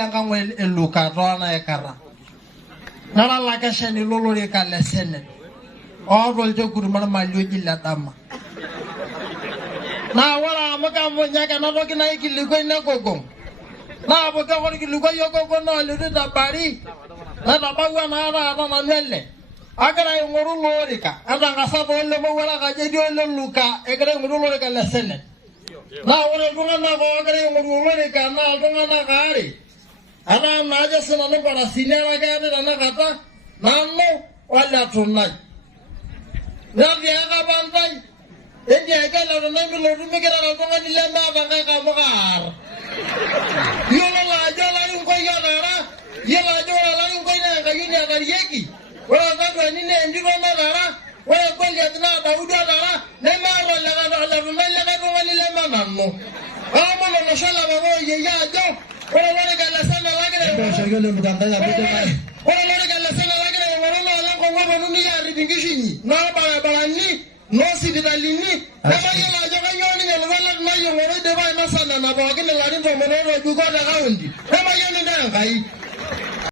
Langangwe eluka rona ekara. Nara lakashani lolore kala sene. All the good malmaluji latama. Na wala amaka monyaka na roki na ikiliko na gogo. Na aboka wala ikiliko yoko na lulu da bari. Na tabawa na ara na nelle. Agara ngoro lorika. Ada ngasa bolle mo wala gaje dio luka. Egara ngoro lorika la sene. Na wala dunga na go agara ngoro lorika na dunga na gari. Ana naja sana para sinera gade na kata nanno wala tunai na viaga bandai endi aga la na mi lo mi kera la tonga ni lema banga ka mogar yola la jola yung ko yara yela jola la yung ko na ga yini aga yeki wala ga do ni ne ndi ko na dara wala ko le na dauda dara ne ma ro la ga la la ga do ni lema nanno amo no shala babo ye ya jo wala wala ga la sana la ga shagalo mutanda ya bito mai wala wala ga la sana la ga wala la ko wa no ni ya ribingishini no bara ni no sidalini kama yela joga yoni ne wala na yo wala de ba na sana na ba ga la ni to mo no ju ko da ga undi kama yoni na ngai